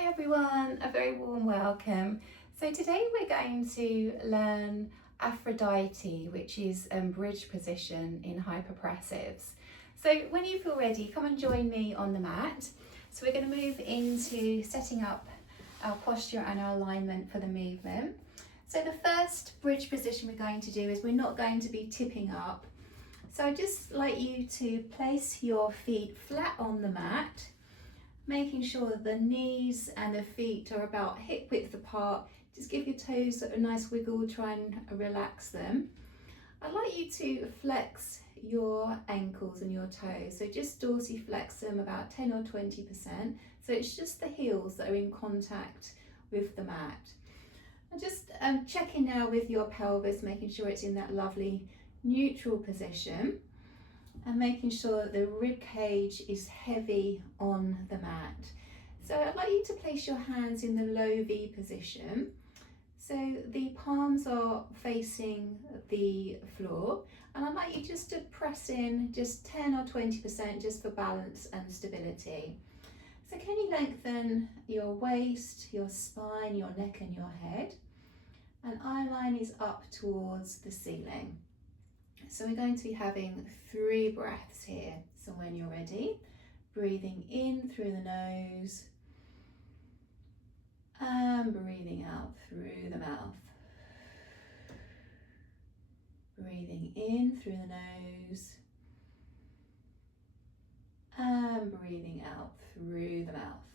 Hi everyone, a very warm welcome. So today we're going to learn Aphrodite, which is bridge position in hyperpressives. So when you feel ready, come and join me on the mat. So we're going to move into setting up our posture and our alignment for the movement. So the first bridge position we're going to do is we're not going to be tipping up. So I'd just like you to place your feet flat on the mat, making sure that the knees and the feet are about hip width apart. Just give your toes a nice wiggle, try and relax them. I'd like you to flex your ankles and your toes, so just dorsiflex them about 10 or 20%, so it's just the heels that are in contact with the mat. And just checking now with your pelvis, making sure it's in that lovely neutral position, and making sure that the rib cage is heavy on the mat. So I'd like you to place your hands in the low V position. So the palms are facing the floor, and I'd like you just to press in just 10 or 20% just for balance and stability. So can you lengthen your waist, your spine, your neck and your head? And eye line is up towards the ceiling. So we're going to be having 3 breaths here. So when you're ready, breathing in through the nose and breathing out through the mouth. Breathing in through the nose and breathing out through the mouth.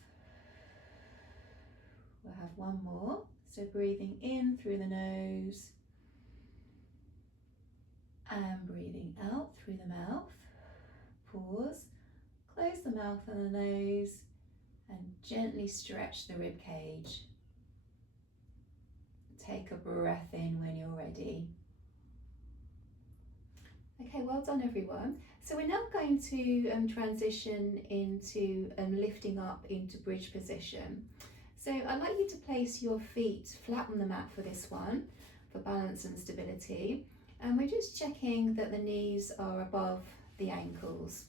We'll have one more. So breathing in through the nose and breathing out through the mouth. Pause, close the mouth and the nose and gently stretch the rib cage. Take a breath in when you're ready. Okay, well done everyone. So we're now going to transition into lifting up into bridge position. So I'd like you to place your feet flat on the mat for this one, for balance and stability. And we're just checking that the knees are above the ankles.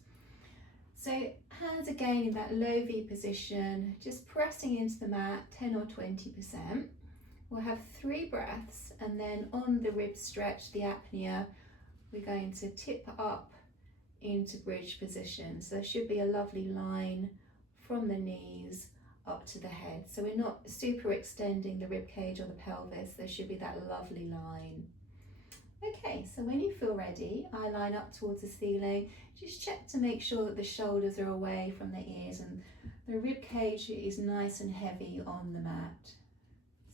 So hands again in that low V position, just pressing into the mat 10 or 20%. We'll have 3 breaths, and then on the rib stretch, the apnea, we're going to tip up into bridge position. So there should be a lovely line from the knees up to the head. So we're not super extending the rib cage or the pelvis. There should be that lovely line. Okay, so when you feel ready, eye line up towards the ceiling. Just check to make sure that the shoulders are away from the ears and the rib cage is nice and heavy on the mat.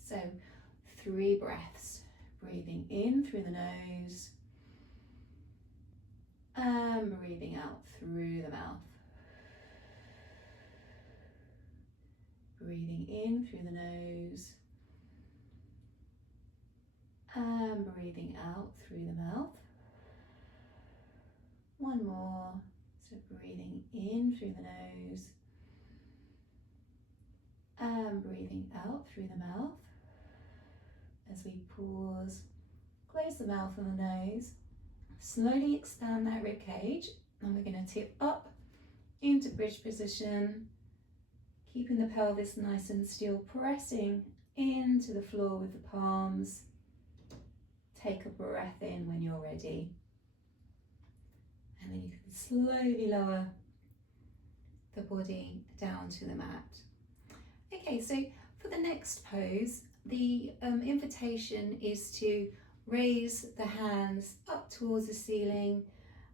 So 3 breaths, breathing in through the nose and breathing out through the mouth. Breathing in through the nose and breathing out through the mouth. One more. So breathing in through the nose and breathing out through the mouth. As we pause, close the mouth and the nose, slowly expand that rib cage, and we're going to tip up into bridge position, keeping the pelvis nice and still, pressing into the floor with the palms. Take a breath in when you're ready. And then you can slowly lower the body down to the mat. Okay, so for the next pose, the invitation is to raise the hands up towards the ceiling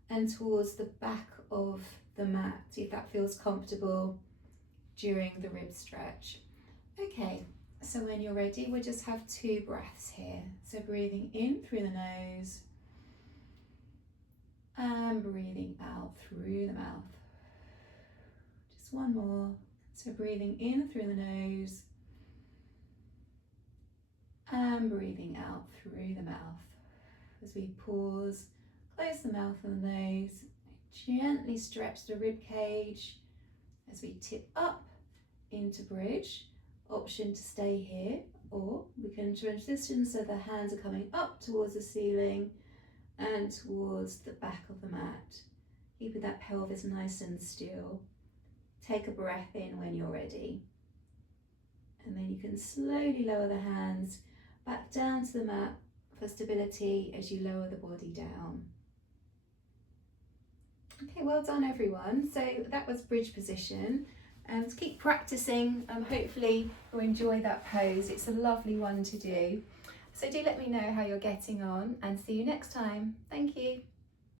and towards the back of the mat, if that feels comfortable during the rib stretch. Okay, so when you're ready, we'll just have 2 breaths here. So breathing in through the nose and breathing out through the mouth. Just one more. So breathing in through the nose and breathing out through the mouth. As we pause, close the mouth and the nose, gently stretch the rib cage as we tip up into bridge. Option to stay here, or we can transition so the hands are coming up towards the ceiling and towards the back of the mat, keeping that pelvis nice and still. Take a breath in when you're ready. And then you can slowly lower the hands back down to the mat for stability as you lower the body down. Okay, well done everyone. So that was bridge position. To keep practicing, hopefully you'll enjoy that pose. It's a lovely one to do. So do let me know how you're getting on, and see you next time. Thank you.